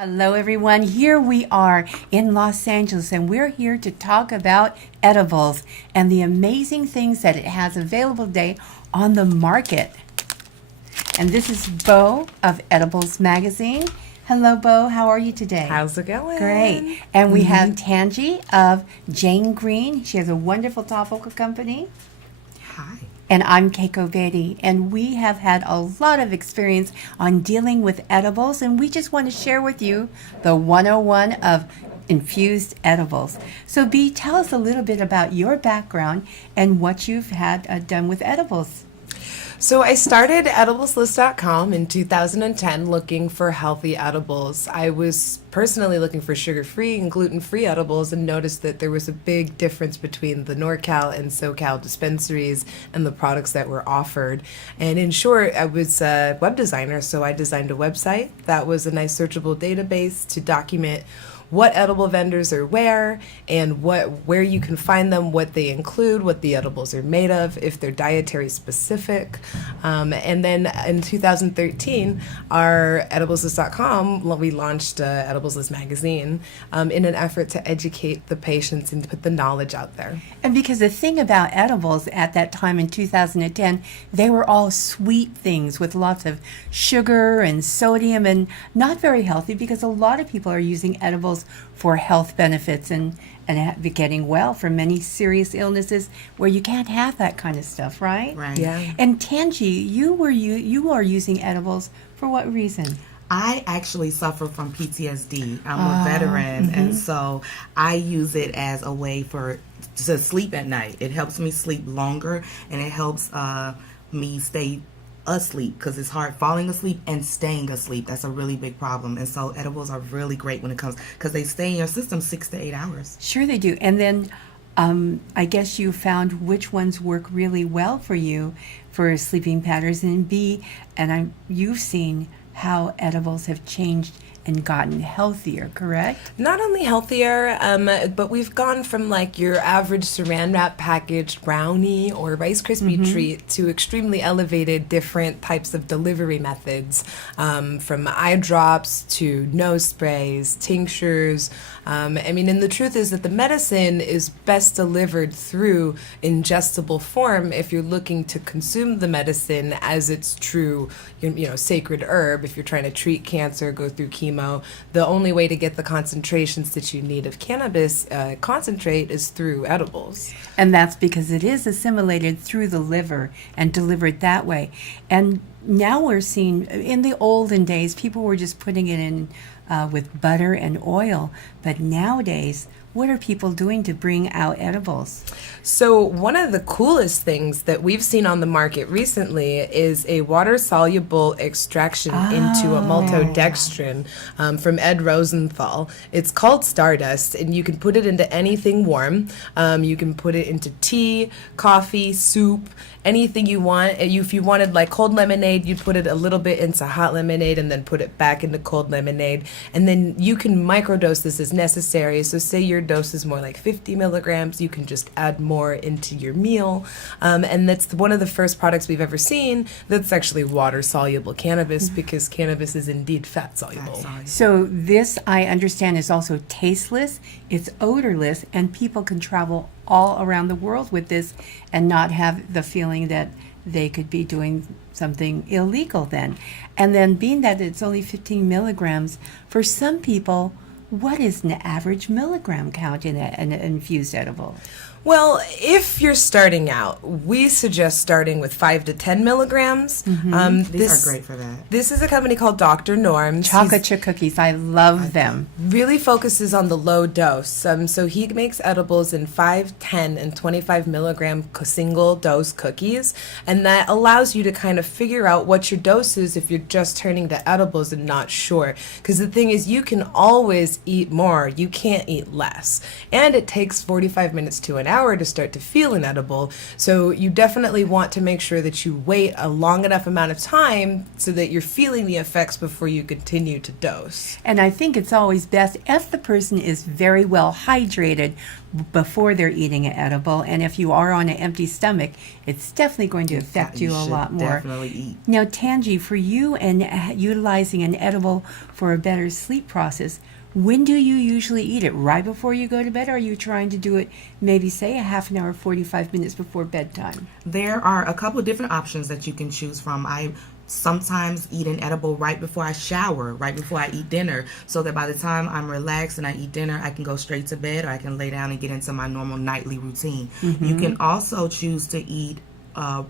Hello, everyone. Here we are in Los Angeles, and we're here to talk about edibles and the amazing things that it has available today on the market. And this is Bo of Edibles Magazine. Hello, Bo. How are you today? How's it going? Great. And we have Tangi of Jane Green. She has a wonderful topical company. Hi. And I'm Keiko Beatty, and we have had a lot of experience on dealing with edibles, and we just want to share with you the 101 of infused edibles. So, B, tell us a little bit about your background and what you've had done with edibles. So I started edibleslist.com in 2010 looking for healthy edibles. I was personally looking for sugar-free and gluten-free edibles and noticed that there was a big difference between the NorCal and SoCal dispensaries and the products that were offered. And in short, I was a web designer, so I designed a website that was a nice searchable database to document what edible vendors are where and where you can find them, what they include, what the edibles are made of, if they're dietary specific. And then in 2013, our edibleslist.com, we launched Edibles List magazine in an effort to educate the patients and put the knowledge out there. And because the thing about edibles at that time in 2010, they were all sweet things with lots of sugar and sodium and not very healthy, because a lot of people are using edibles for health benefits and getting well from many serious illnesses where you can't have that kind of stuff, right? Right. Yeah. And Tangi, you are using edibles for what reason? I actually suffer from PTSD. I'm a veteran, and so I use it as a way to sleep at night. It helps me sleep longer, and it helps me stay asleep, because it's hard falling asleep and staying asleep. That's a really big problem. And so edibles are really great when it comes, because they stay in your system 6 to 8 hours. Sure they do. And then I guess you found which ones work really well for you for sleeping patterns. And B, you've seen how edibles have changed and gotten healthier, correct? Not only healthier, but we've gone from like your average saran wrap packaged brownie or Rice Krispie treat to extremely elevated different types of delivery methods, from eye drops to nose sprays, tinctures. And the truth is that the medicine is best delivered through ingestible form if you're looking to consume the medicine as its true, sacred herb. If you're trying to treat cancer, go through chemo, the only way to get the concentrations that you need of cannabis concentrate is through edibles. And that's because it is assimilated through the liver and delivered that way. And now we're seeing, in the olden days, people were just putting it in with butter and oil. But nowadays, what are people doing to bring out edibles? So one of the coolest things that we've seen on the market recently is a water-soluble extraction into a maltodextrin from Ed Rosenthal. It's called Stardust, and you can put it into anything warm. You can put it into tea, coffee, soup, anything you want. If you wanted like cold lemonade, you'd put it a little bit into hot lemonade and then put it back into cold lemonade. And then you can microdose this as necessary. So say your dose is more like 50 milligrams, you can just add more into your meal. And that's one of the first products we've ever seen that's actually water-soluble cannabis, because cannabis is indeed fat-soluble. So this, I understand, is also tasteless, it's odorless, and people can travel all around the world with this and not have the feeling that they could be doing something illegal then. And then being that it's only 15 milligrams, for some people, what is an average milligram count in an infused edible? Well, if you're starting out, we suggest starting with 5 to 10 milligrams. These are great for that. This is a company called Dr. Norm's. Chocolate chip cookies, I love them. Really focuses on the low dose. So he makes edibles in 5, 10, and 25 milligram single dose cookies. And that allows you to kind of figure out what your dose is if you're just turning to edibles and not sure. Because the thing is, you can always eat more. You can't eat less. And it takes 45 minutes to an hour to start to feel an edible. So you definitely want to make sure that you wait a long enough amount of time so that you're feeling the effects before you continue to dose. And I think it's always best if the person is very well hydrated before they're eating an edible. And if you are on an empty stomach, it's definitely going to affect you a should lot more. definitely eat. Now, Tangi, for you and utilizing an edible for a better sleep process, when do you usually eat it? Right before you go to bed? Or are you trying to do it maybe, say, a half an hour, 45 minutes before bedtime? There are a couple different options that you can choose from. I sometimes eat an edible right before I shower, right before I eat dinner, so that by the time I'm relaxed and I eat dinner, I can go straight to bed, or I can lay down and get into my normal nightly routine. You can also choose to eat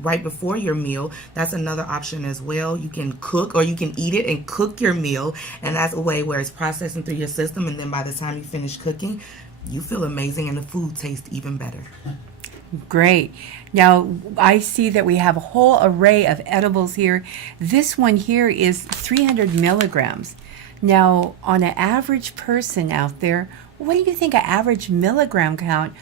right before your meal. That's another option as well. You can cook, or you can eat it and cook your meal, and that's a way where it's processing through your system, and then by the time you finish cooking, you feel amazing and the food tastes even better. Great. Now, I see that we have a whole array of edibles here. This one here is 300 milligrams. Now, on an average person out there, what do you think an average milligram count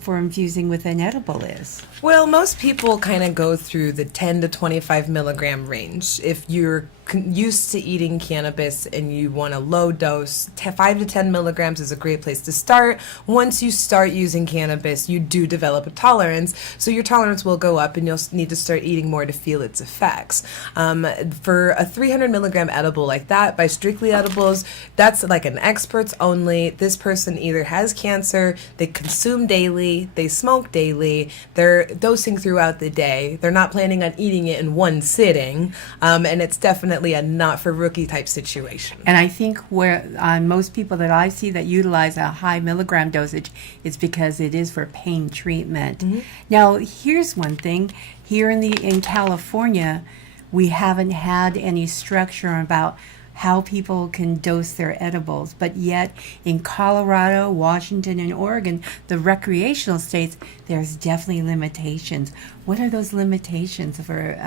for infusing with an edible is? Well, most people kind of go through the 10 to 25 milligram range. If you're used to eating cannabis and you want a low dose, 5 to 10 milligrams is a great place to start. Once you start using cannabis, you do develop a tolerance, so your tolerance will go up and you'll need to start eating more to feel its effects. For a 300 milligram edible like that by Strictly Edibles, that's like an experts only. This person either has cancer, they consume daily, they smoke daily, they're dosing throughout the day, they're not planning on eating it in one sitting, and it's definitely a not for rookie type situation. And I think where most people that I see that utilize a high milligram dosage is because it is for pain treatment. Now, here's one thing. Here in California, we haven't had any structure about how people can dose their edibles, but yet in Colorado, Washington, and Oregon, the recreational states, there's definitely limitations. What are those limitations for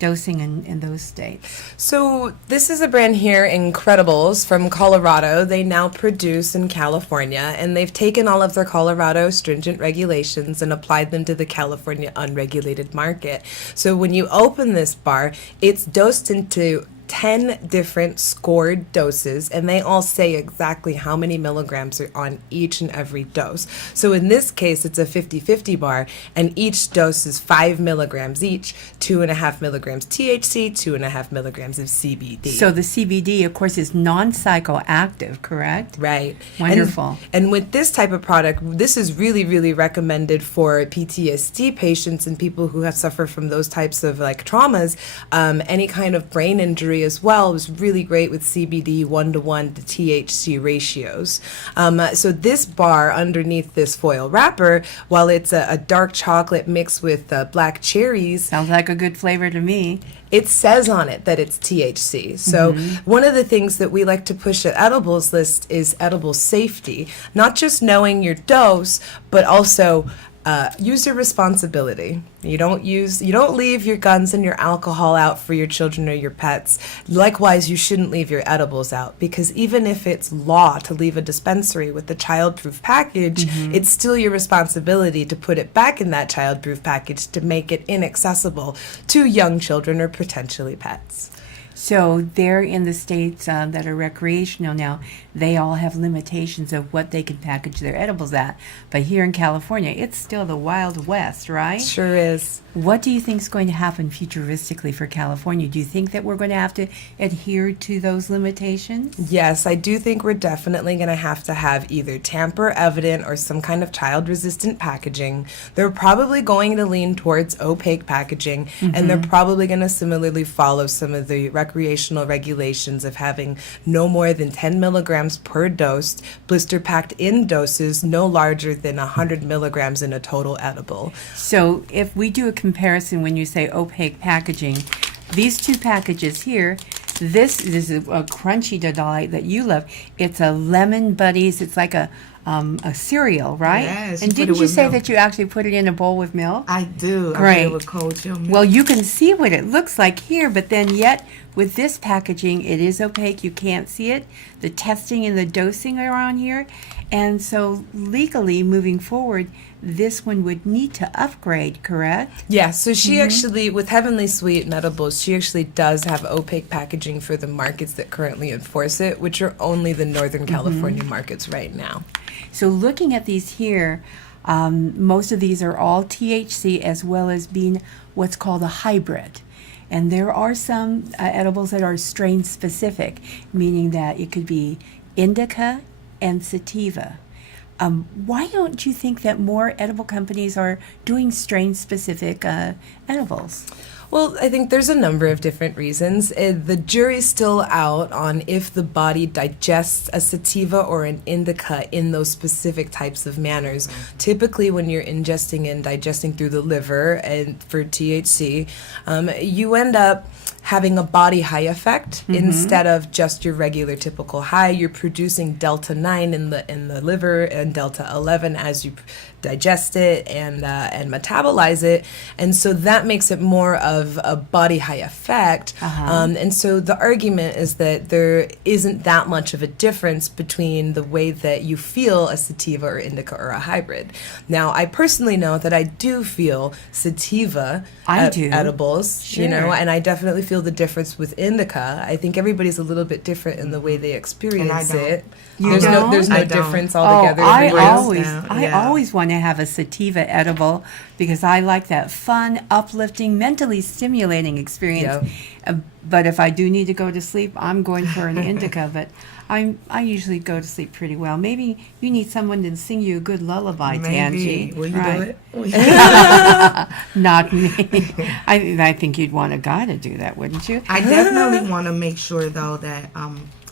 dosing in those states? So this is a brand here, Incredibles, from Colorado. They now produce in California, and they've taken all of their Colorado stringent regulations and applied them to the California unregulated market. So when you open this bar, it's dosed into 10 different scored doses, and they all say exactly how many milligrams are on each and every dose. So in this case, it's a 50-50 bar, and each dose is 5 milligrams each, 2.5 milligrams THC, 2.5 milligrams of CBD. So the CBD, of course, is non-psychoactive, correct? Right. Wonderful. And with this type of product, this is really, really recommended for PTSD patients and people who have suffered from those types of like traumas. Any kind of brain injury as well was really great with CBD 1:1 to THC ratios. So this bar underneath this foil wrapper, while it's a dark chocolate mixed with black cherries, Sounds like a good flavor to me. it says on it that it's THC. So one of the things that we like to push at Edibles List is edible safety. Not just knowing your dose, but also user responsibility. You don't leave your guns and your alcohol out for your children or your pets. Likewise, you shouldn't leave your edibles out, because even if it's law to leave a dispensary with the childproof package, it's still your responsibility to put it back in that childproof package to make it inaccessible to young children or potentially pets. So they're in the states that are recreational now. They all have limitations of what they can package their edibles at. But here in California, it's still the Wild West, right? Sure is. What do you think is going to happen futuristically for California? Do you think that we're going to have to adhere to those limitations? Yes, I do think we're definitely going to have either tamper evident or some kind of child resistant packaging. They're probably going to lean towards opaque packaging, and they're probably going to similarly follow some of the recreational regulations of having no more than 10 milligrams per dose, blister packed in doses no larger than 100 milligrams in a total edible. So if we do a comparison when you say opaque packaging, these two packages here, this is a crunchy delight that you love. It's a Lemon Buddies. It's like a a cereal, right? Yes, you And put it didn't you with say milk. that you actually put it in a bowl with milk? I do. I Great. put it with cold chill milk. Well, you can see what it looks like here, but then yet with this packaging, it is opaque. You can't see it. The testing and the dosing are on here. And so legally, moving forward, this one would need to upgrade, correct? Yeah, so she actually, with Heavenly Sweet and Edibles, she actually does have opaque packaging for the markets that currently enforce it, which are only the Northern California markets right now. So looking at these here, most of these are all THC as well as being what's called a hybrid. And there are some edibles that are strain specific, meaning that it could be indica and sativa. Why don't you think that more edible companies are doing strain specific edibles? Well, I think there's a number of different reasons. The jury's still out on if the body digests a sativa or an indica in those specific types of manners. Typically, when you're ingesting and digesting through the liver and for THC, you end up having a body high effect instead of just your regular typical high. You're producing delta 9 in the liver and delta 11 as you digest it and metabolize it, and so that makes it more of a body high effect. And so the argument is that there isn't that much of a difference between the way that you feel a sativa or indica or a hybrid. Now, I personally know that I do feel sativa edibles, you know, and I definitely feel the difference with indica. I think everybody's a little bit different in the way they experience it. There's no I don't. difference altogether. I Everybody else- always want to have a sativa edible because I like that fun, uplifting, mentally stimulating experience. But if I do need to go to sleep, I'm going for an indica. But I usually go to sleep pretty well. Maybe you need someone to sing you a good lullaby, Tangi. Will you do it? Not me. I think you'd want a guy to do that, wouldn't you? I definitely want to make sure, though, that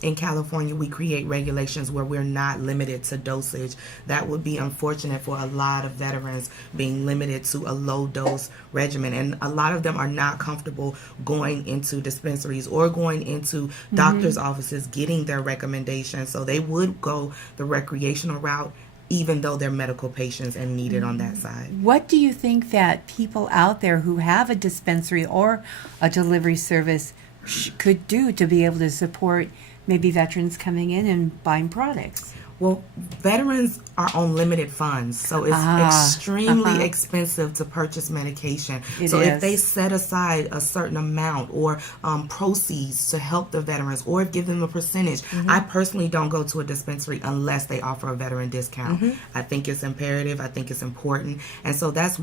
in California we create regulations where we're not limited to dosage. That would be unfortunate for a lot of veterans being limited to a low dose regimen. And a lot of them are not comfortable going into dispensaries or going into doctor's offices getting their recommendations. So they would go the recreational route, even though they're medical patients and need it on that side. What do you think that people out there who have a dispensary or a delivery service could do to be able to support maybe veterans coming in and buying products? Well, veterans are on limited funds, so it's extremely expensive to purchase medication. It If is. they set aside a certain amount or proceeds to help the veterans or give them a percentage, I personally don't go to a dispensary unless they offer a veteran discount. I think it's imperative. I think it's important. And so that's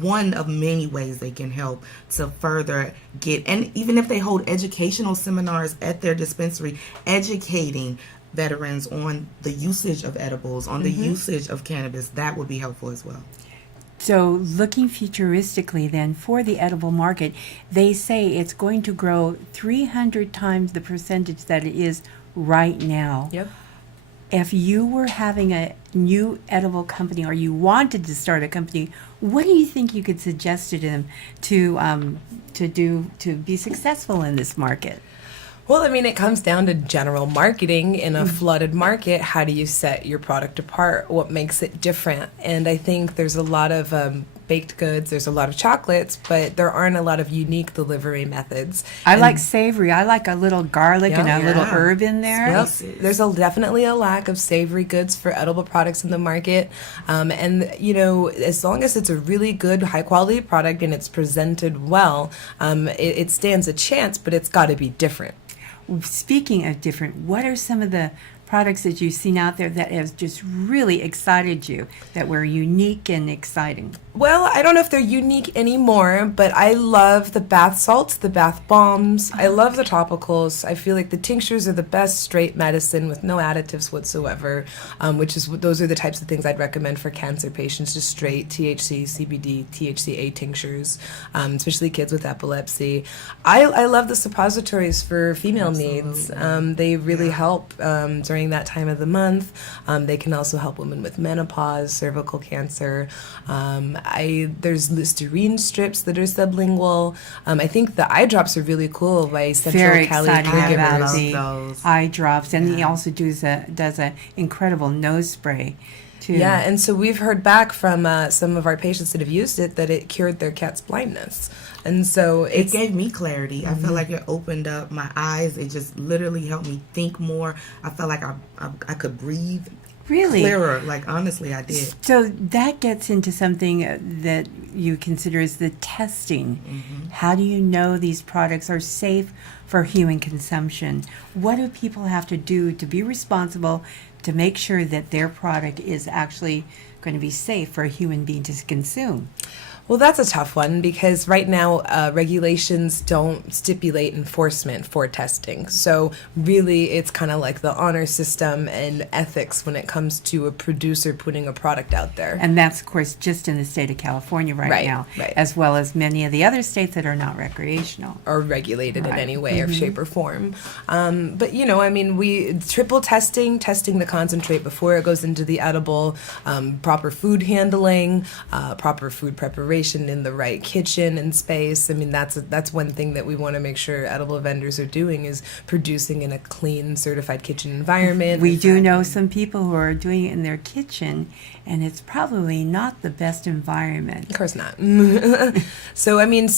one of many ways they can help to further get, and even if they hold educational seminars at their dispensary, educating veterans on the usage of edibles, on the usage of cannabis, that would be helpful as well. So looking futuristically then for the edible market, they say it's going to grow 300 times the percentage that it is right now. Yep. If you were having a new edible company or you wanted to start a company, what do you think you could suggest to them to be successful in this market? Well, I mean, it comes down to general marketing in a flooded market. How do you set your product apart? What makes it different? And I think there's a lot of baked goods, there's a lot of chocolates, but there aren't a lot of unique delivery methods. I like savory. I like a little garlic and a little herb in there. Yep. There's definitely a lack of savory goods for edible products in the market. And, you know, as long as it's a really good, high-quality product and it's presented well, it stands a chance, but it's got to be different. Speaking of different, what are some of the products that you've seen out there that has just really excited you, that were unique and exciting? Well, I don't know if they're unique anymore, but I love the bath salts, the bath bombs. I love the topicals. I feel like the tinctures are the best straight medicine with no additives whatsoever, those are the types of things I'd recommend for cancer patients, just straight THC, CBD, THCA tinctures, especially kids with epilepsy. I love the suppositories for female needs. They really help during during that time of the month. They can also help women with menopause, cervical cancer. There's Listerine strips that are sublingual. I think the eye drops are really cool by Central Very Cali exciting Caregivers. about the those. eye drops, and he Yeah. also does a incredible nose spray too. Yeah, and so we've heard back from some of our patients that have used it that it cured their cat's blindness. And so It it's gave me clarity. I Mm-hmm. felt like it opened up my eyes. It just literally helped me think more. I felt like I could breathe Really? clearer. Like, honestly, I did. So that gets into something that you consider as the testing. How do you know these products are safe for human consumption? What do people have to do to be responsible to make sure that their product is actually going to be safe for a human being to consume? Well, that's a tough one because right now regulations don't stipulate enforcement for testing. So really it's kind of like the honor system and ethics when it comes to a producer putting a product out there. And that's, of course, just in the state of California right now, right. as well as many of the other states that are not recreational. Or regulated in Right. any way or shape or form. But, you know, I mean, we triple testing the concentrate before it goes into the edible, proper food handling, proper food preparation in the right kitchen and space. I mean, that's one thing that we want to make sure edible vendors are doing is producing in a clean, certified kitchen environment. We do know some people who are doing it in their kitchen, and it's probably not the best environment. Of course not. So, I mean,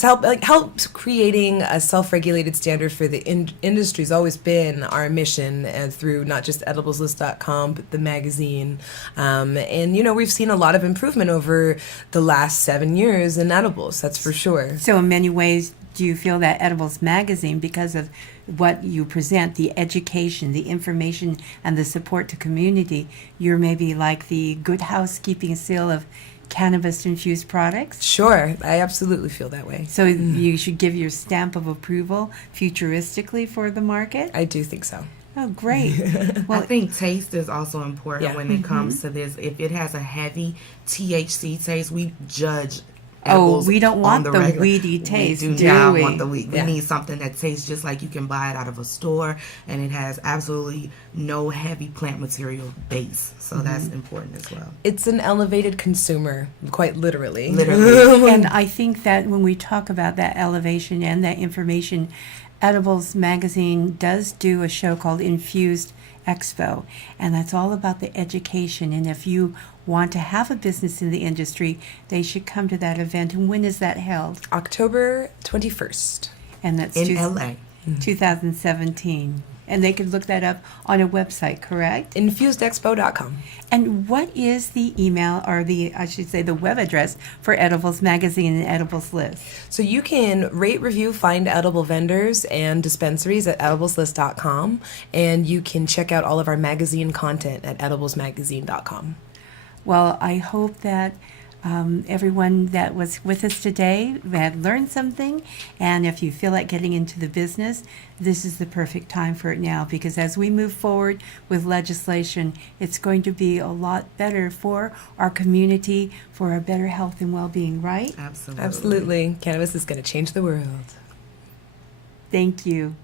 help creating a self-regulated standard for the industry has always been our mission through not just edibleslist.com, but the magazine. And, you know, we've seen a lot of improvement over the last 7 years in edibles, that's for sure. So in many ways, do you feel that Edibles Magazine, because of what you present, the education, the information, and the support to community, you're maybe like the good housekeeping seal of cannabis-infused products? Sure, I absolutely feel that way. So you should give your stamp of approval futuristically for the market? I do think so. Oh, great. I Well, think taste is also important Yeah. when it comes to this. If it has a heavy THC taste, we judge. Oh, edibles we don't want on the regular. weedy taste, We do do not we? want the weed. We Yeah. need something that tastes just like you can buy it out of a store, and it has absolutely no heavy plant material base. So that's important as well. It's an elevated consumer, quite literally. Literally. and I think that when we talk about that elevation and that information, Edibles Magazine does do a show called Infused Expo, and that's all about the education. And if you want to have a business in the industry, they should come to that event. And when is that held? October 21st. And that's In LA. 2017. And they could look that up on a website, correct? InfusedExpo.com. And what is the email, or I should say, the web address for Edibles Magazine and Edibles List? So you can rate, review, find edible vendors and dispensaries at edibleslist.com, and you can check out all of our magazine content at ediblesmagazine.com. Well, I hope that everyone that was with us today had learned something. And if you feel like getting into the business, this is the perfect time for it now, because as we move forward with legislation, it's going to be a lot better for our community, for our better health and well-being, right? Absolutely. Absolutely. Cannabis is going to change the world. Thank you.